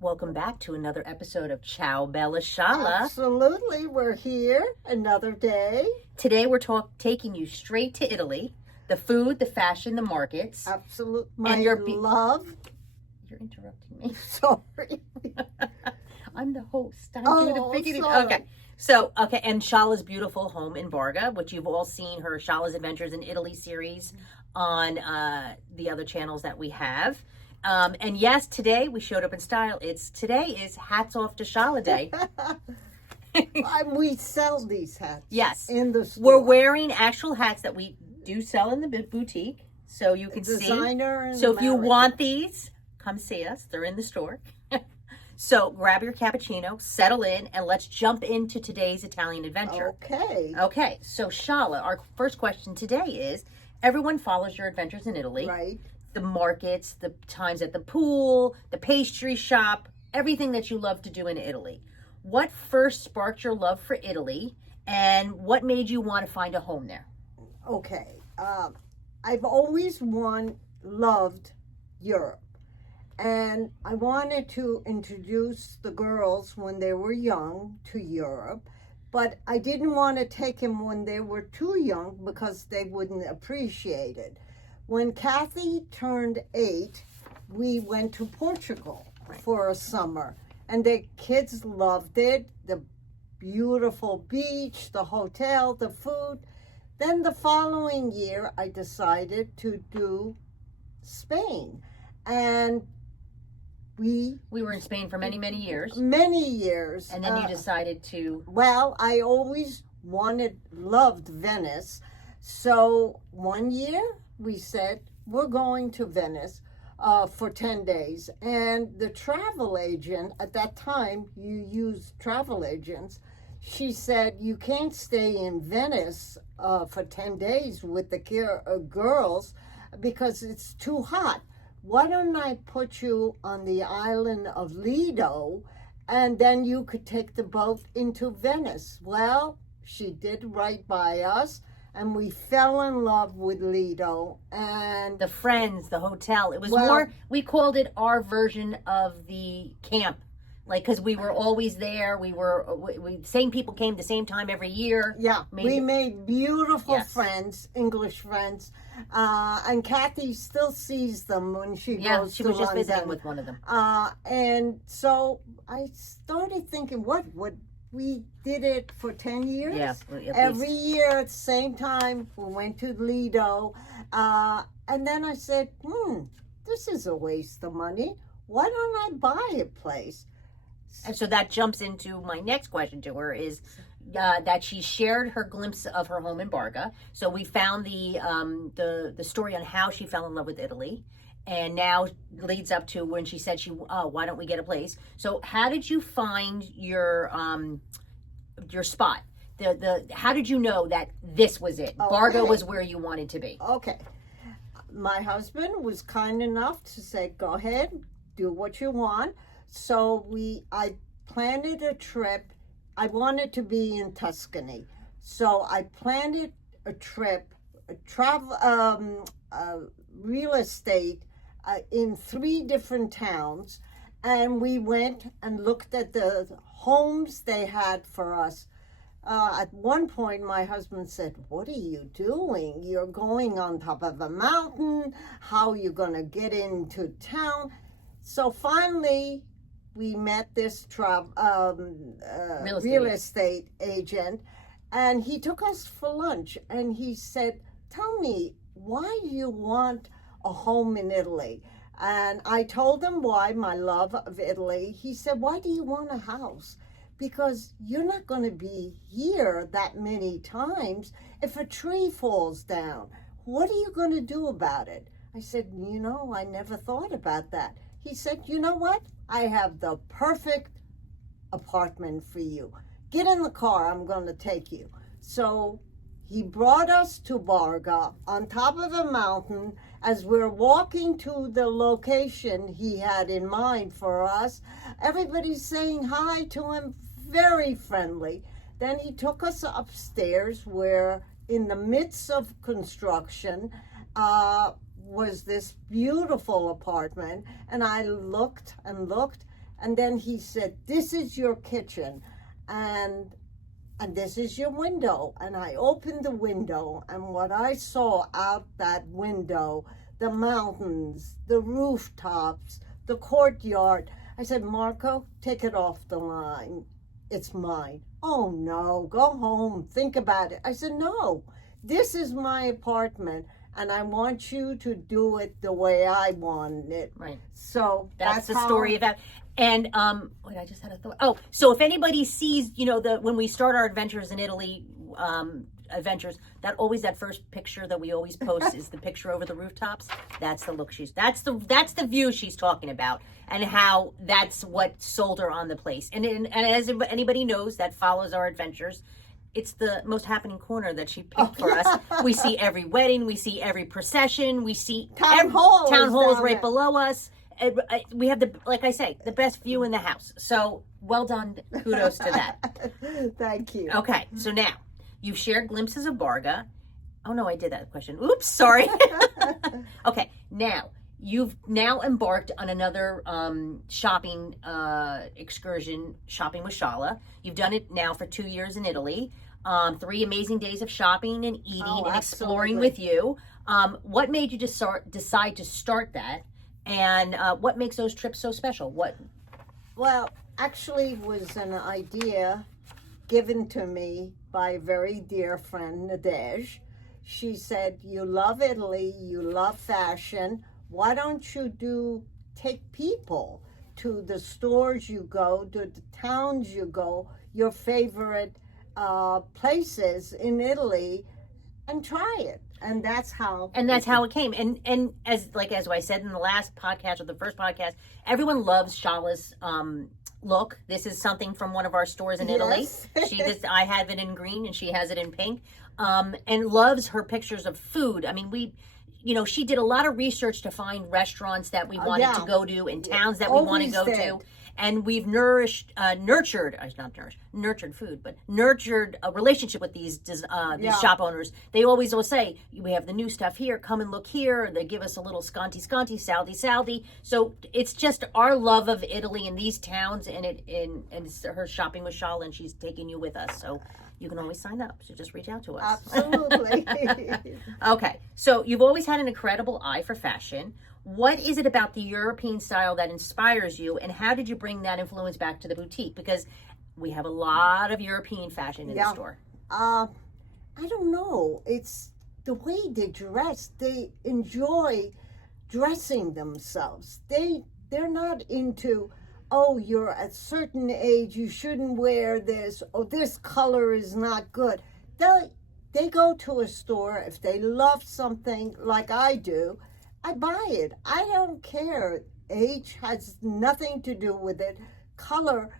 Welcome back to another episode of Ciao Bella, Shala. Absolutely, we're here another day. Today we're taking you straight to Italy. The food, the fashion, the markets. Absolutely, my And your love. You're interrupting me. Sorry. I'm the host. I Oh, do the beginning. sorry. Okay, and Shala's beautiful home in Barga, which you've all seen her Shala's Adventures in Italy series on the other channels that we have. And yes, today we showed up in style. Today is hats off to Shala Day. We sell these hats. Yes. In the store. We're wearing actual hats that we do sell in the boutique, so you can Designer see. So if you American. want these, come see us. They're in the store. So grab your cappuccino, settle in, and let's jump into today's Italian adventure. Okay. Okay, so Shala, our first question today is, everyone follows your adventures in Italy. Right. The markets, the times at the pool, the pastry shop, everything that you love to do in Italy. What first sparked your love for Italy, and what made you want to find a home there? Okay. I've always loved Europe. And I wanted to introduce the girls when they were young to Europe, but I didn't want to take them when they were too young because they wouldn't appreciate it. When Kathy turned 8, we went to Portugal for a summer, and the kids loved it. The beautiful beach, the hotel, the food. Then the following year, I decided to do Spain. And we were in Spain for many years. Many years. And then you decided to... Well, I always loved Venice. So one year we said, we're going to Venice for 10 days. And the travel agent, at that time, you used travel agents, she said, you can't stay in Venice for 10 days with the girls because it's too hot. Why don't I put you on the island of Lido, and then you could take the boat into Venice? Well, she did right by us, and we fell in love with Lido. And the friends, the hotel. It was more, we called it our version of the camp. Like, because we were always there. Same people came the same time every year. Yeah, we made beautiful friends, English friends. And Kathy still sees them when she goes to London. Yeah, she was just visiting with one of them. And so I started thinking, we did it for 10 years? Yeah, every year at the same time, we went to Lido. And then I said, this is a waste of money. Why don't I buy a place? And so that jumps into my next question to her is that she shared her glimpse of her home in Barga. So we found the story on how she fell in love with Italy, and now leads up to when she said why don't we get a place? So how did you find your spot? How did you know that this was it? Okay. Barga was where you wanted to be. Okay, my husband was kind enough to say, go ahead, do what you want. So I planned a trip. I wanted to be in Tuscany. So I planned a trip, real estate in 3 different towns. And we went and looked at the homes they had for us. At one point, my husband said, what are you doing? You're going on top of a mountain. How are you going to get into town? So finally, we met this real estate agent, and he took us for lunch, and he said, tell me, why do you want a home in Italy? And I told him why, my love of Italy. He said, why do you want a house? Because you're not going to be here that many times. If a tree falls down, what are you going to do about it? I said, I never thought about that. He said, you know what? I have the perfect apartment for you. Get in the car, I'm going to take you. So he brought us to Barga on top of a mountain. As we're walking to the location he had in mind for us, everybody's saying hi to him, very friendly. Then he took us upstairs where in the midst of construction, was this beautiful apartment, and I looked and looked, And then he said, "This is your kitchen, and this is your window." And I opened the window, and what I saw out that window, the mountains, the rooftops, the courtyard. I said, "Marco, take it off the line. It's mine." "Oh no, go home, think about it." I said, "No, this is my apartment, and I want you to do it the way I want it." Right. So that's the story of that. And wait, I just had a thought. Oh, so if anybody sees, when we start our adventures in Italy, adventures, that first picture that we always post is the picture over the rooftops. That's the look that's the view she's talking about, and how that's what sold her on the place. And as anybody knows that follows our adventures, it's the most happening corner that she picked for us. We see every wedding, we see every procession, we see town halls right below us. We have like I say, the best view in the house. So well done. Kudos to that. Thank you. Okay, so now you've shared glimpses of Barga. Oh no, I did that question. Oops, sorry. Okay, now you've embarked on another shopping excursion, shopping with Shala. You've done it now for 2 years in Italy. 3 amazing days of shopping and eating and exploring with you. What made you decide to start that? And what makes those trips so special? Well, actually, it was an idea given to me by a very dear friend, Nadej. She said, "You love Italy, you love fashion. Why don't you take people to the stores you go, to the towns you go, your favorite places in Italy, and try it?" And that's how it came. And as I said in the last podcast or the first podcast, everyone loves Shala's look. This is something from one of our stores in Italy. I have it in green and she has it in pink. And loves her pictures of food. I mean, she did a lot of research to find restaurants that we wanted to go to and towns that we want to go to. And we've nurtured food, but nurtured a relationship with these shop owners. They always will say, "We have the new stuff here, come and look here." They give us a little sconti, saldi. So it's just our love of Italy and these towns, and it's her shopping with Shala, and she's taking you with us. So you can always sign up. So just reach out to us. Absolutely. Okay, so you've always had an incredible eye for fashion. What is it about the European style that inspires you, and how did you bring that influence back to the boutique? Because we have a lot of European fashion in the store. I don't know. It's the way they dress. They enjoy dressing themselves. They're not into, "Oh, you're at a certain age, you shouldn't wear this," or "this color is not good." They go to a store, if they love something like I do, I buy it. I don't care. Age has nothing to do with it. Color,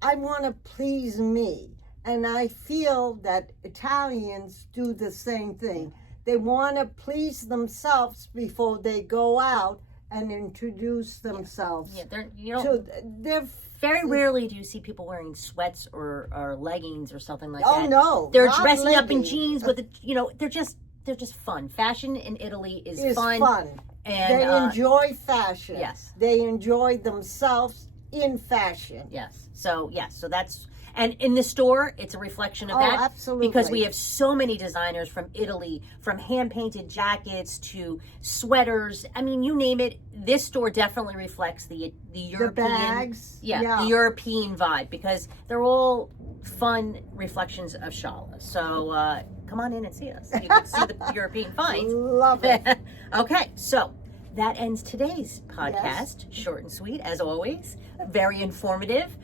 I want to please me. And I feel that Italians do the same thing. They want to please themselves before they go out and introduce themselves. They're very rarely do you see people wearing sweats or leggings or something like that. Oh no, they're dressing up in jeans with they're just fun. Fashion in Italy is fun. And they enjoy fashion. Yes. They enjoy themselves in fashion. Yes. So that's, and in the store, it's a reflection of that. Absolutely. Because we have so many designers from Italy, from hand-painted jackets to sweaters. I mean, you name it. This store definitely reflects the European, the bags. The European vibe, because they're all fun reflections of Shala. So come on in and see us. You can see the European finds. Love it. Okay, so that ends today's podcast. Yes. Short and sweet, as always. Very informative.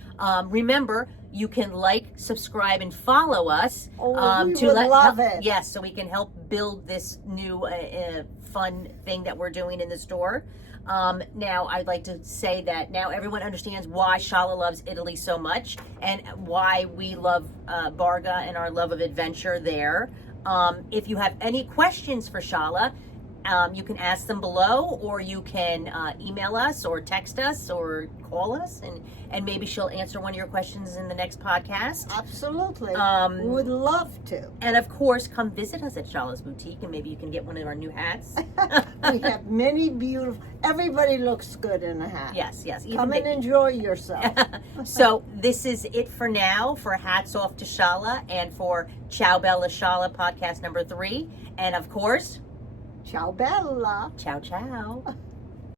Remember, you can subscribe, and follow us. Love it. Yes, so we can help build this new fun thing that we're doing in the store. Now, I'd like to say that now everyone understands why Shala loves Italy so much, and why we love Barga and our love of adventure there. If you have any questions for Shala, You can ask them below, or you can email us or text us or call us, and maybe she'll answer one of your questions in the next podcast. Absolutely. We would love to. And of course, come visit us at Shala's Boutique, and maybe you can get one of our new hats. We have many beautiful, everybody looks good in a hat. Yes, yes. Come and enjoy yourself. So this is it for now for Hats Off to Shala and for Ciao Bella Shala podcast number 3. And of course, Ciao Bella. ciao ciao.